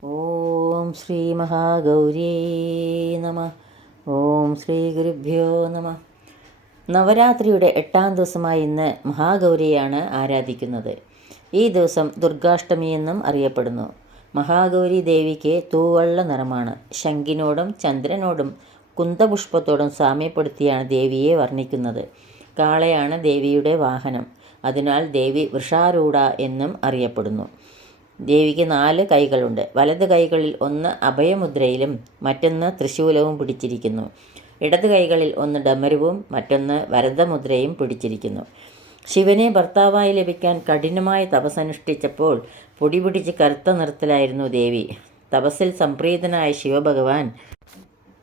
ഓം ശ്രീ മഹാഗൗരീ നമ. ഓം ശ്രീ ഗുരുഭ്യോ നമ. നവരാത്രിയുടെ 8ാം ദിവസമായ ഇന്ന് മഹാഗൗരിയാണ് ആരാധിക്കുന്നത്. ഈ ദിവസം ദുർഗാഷ്ടമി എന്നും അറിയപ്പെടുന്നു. മഹാഗൗരി ദേവിക്ക് തൂവള്ള നിറമാണ്. ശംഖിനോടും ചന്ദ്രനോടും കുന്തപുഷ്പത്തോടും സാമ്യപ്പെടുത്തിയാണ് ദേവിയെ വർണ്ണിക്കുന്നത്. കാളയാണ് ദേവിയുടെ വാഹനം. അതിനാൽ ദേവി വൃഷാരൂഢ എന്നും അറിയപ്പെടുന്നു. ദേവിക്ക് 4 കൈകളുണ്ട്. വലത് കൈകളിൽ ഒന്ന് അഭയമുദ്രയിലും മറ്റൊന്ന് ത്രിശൂലവും പിടിച്ചിരിക്കുന്നു. ഇടത് കൈകളിൽ ഒന്ന് ഡമരുവും മറ്റൊന്ന് വരദമുദ്രയും പിടിച്ചിരിക്കുന്നു. ശിവനെ ഭർത്താവായി ലഭിക്കാൻ കഠിനമായ തപസ്സനുഷ്ഠിച്ചപ്പോൾ പൊടി പിടിച്ച് കറുത്ത നിറത്തിലായിരുന്നു ദേവി. തപസ്സിൽ സംപ്രീതനായ ശിവഭഗവാൻ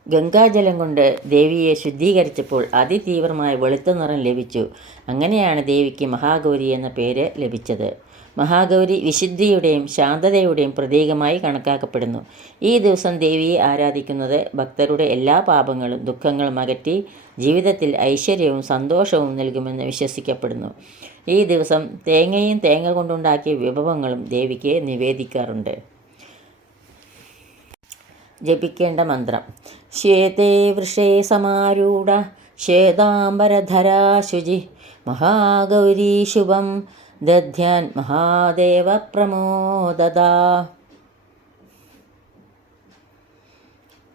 ഗംഗാജലം കൊണ്ട് ദേവിയെ ശുദ്ധീകരിച്ചപ്പോൾ അതിതീവ്രമായ വെളുത്ത നിറം ലഭിച്ചു. അങ്ങനെയാണ് ദേവിക്ക് മഹാഗൗരി എന്ന പേര് ലഭിച്ചത്. മഹാഗൗരി വിശുദ്ധിയുടെയും ശാന്തതയുടെയും പ്രതീകമായി കണക്കാക്കപ്പെടുന്നു. ഈ ദിവസം ദേവിയെ ആരാധിക്കുന്നത് ഭക്തരുടെ എല്ലാ പാപങ്ങളും ദുഃഖങ്ങളും അകറ്റി ജീവിതത്തിൽ ഐശ്വര്യവും സന്തോഷവും നൽകുമെന്ന് വിശ്വസിക്കപ്പെടുന്നു. ഈ ദിവസം തേങ്ങയും തേങ്ങ കൊണ്ടുണ്ടാക്കിയ വിഭവങ്ങളും ദേവിക്ക് നിവേദിക്കാറുണ്ട്. ജപിക്കേണ്ട മന്ത്രം: ശ്വേതേ വൃഷേ സമാരൂഢ ശ്വേതാംബരധരാ ശുചി മഹാഗൗരീ ശുഭം ദധ്യാൻ മഹാദേവ പ്രമോദദാ.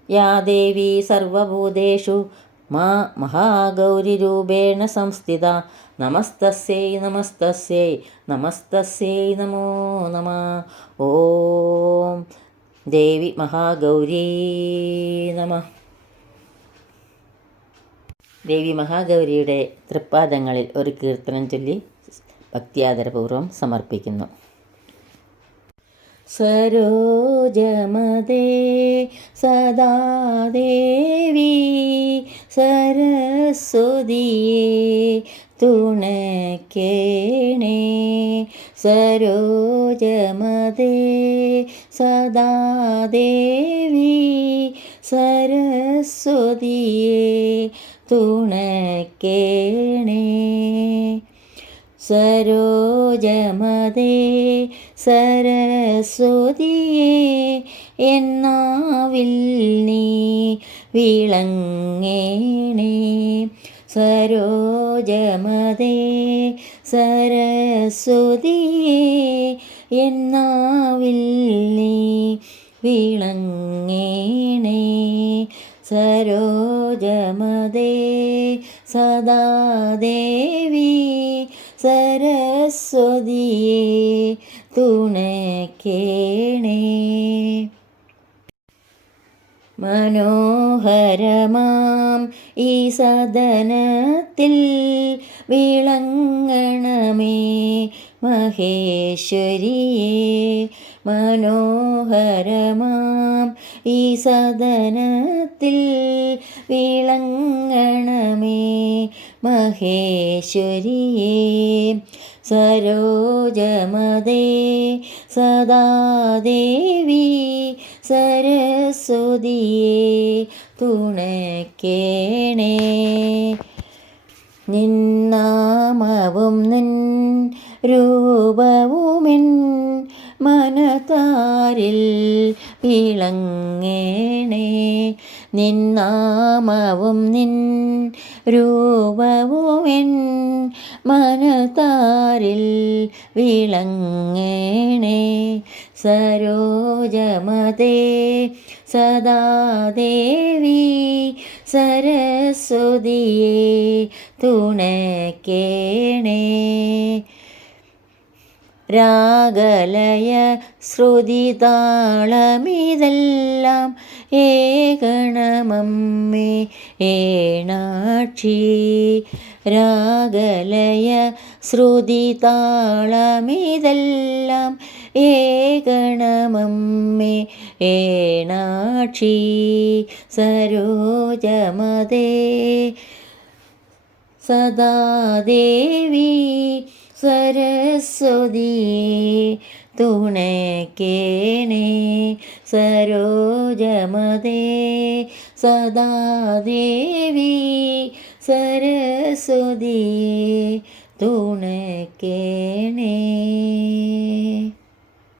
യാ ദേവി സർവഭൂതേഷു മാ മഹാഗൗരിരൂപേണ സംസ്ഥിത നമസ്തസ്യൈ നമസ്തസ്യൈ നമസ്തസ്യൈ നമോ നമഃ. ഓം ദേവി മഹാഗൗരീ നമഃ. ദേവി മഹാഗൗരിയുടെ തൃപ്പാദങ്ങളിൽ ഒരു കീർത്തനം ചൊല്ലി ഭക്തിയാദരപൂർവ്വം സമർപ്പിക്കുന്നു. സരോജമദേ സദാ ദേവി സരസ്വതിയേ തുണക്കേണേ. സരോജമദേ സദാ ദേവി സരസ്വതിയേ തുണക്കേണേ. സരോജമദേ സരസ്വതിയേ എന്നാവിൽ നീ വിളങ്ങേണേ. സരോജമദേ സരസ്വതിയേ എന്നാവിൽ നീ വിളങ്ങേണേ. സരോജമദേ സദാ ദേവി സരസ്വതിയേ തുണക്കേണേ. മനോഹരമാം ഈ സദനത്തിൽ വിളങ്ങണമേ മഹേശ്വരിയേ. മനോഹരമാം ഈ സദനത്തിൽ വിളങ്ങണമേ മഹേശ്വരിയേ. സരോജമദേ സദാ ദേവി സരസ്വതിയേ തുണക്കേണേ. നിന്നാമവും നിൻ രൂപവുമെൻ മനതാരിൽ വിളങ്ങേണേ. നിന്നാമവും നിൻ രൂപവുമെൻ മനതാരിൽ വിളങ്ങേണേ. സരോജമദേ സദാ ദേവി സരസ്വതിയേ തുണക്കേണേ. രാഗലയ ശ്രുതിതാളമിതെല്ലാം ഏകണമമ്മേ ഏണാക്ഷി. രാഗലയ ശ്രുതിതാളമിതെല്ലാം ഏകണമമ്മേ ഏണാക്ഷി. സരോജമദേ സദാ ദേവി സരസ്വതിയേ തുണക്കേണേ. സരോജമദേ സദാ ദേവി സരസ്വതിയേ തുണക്കേണേ.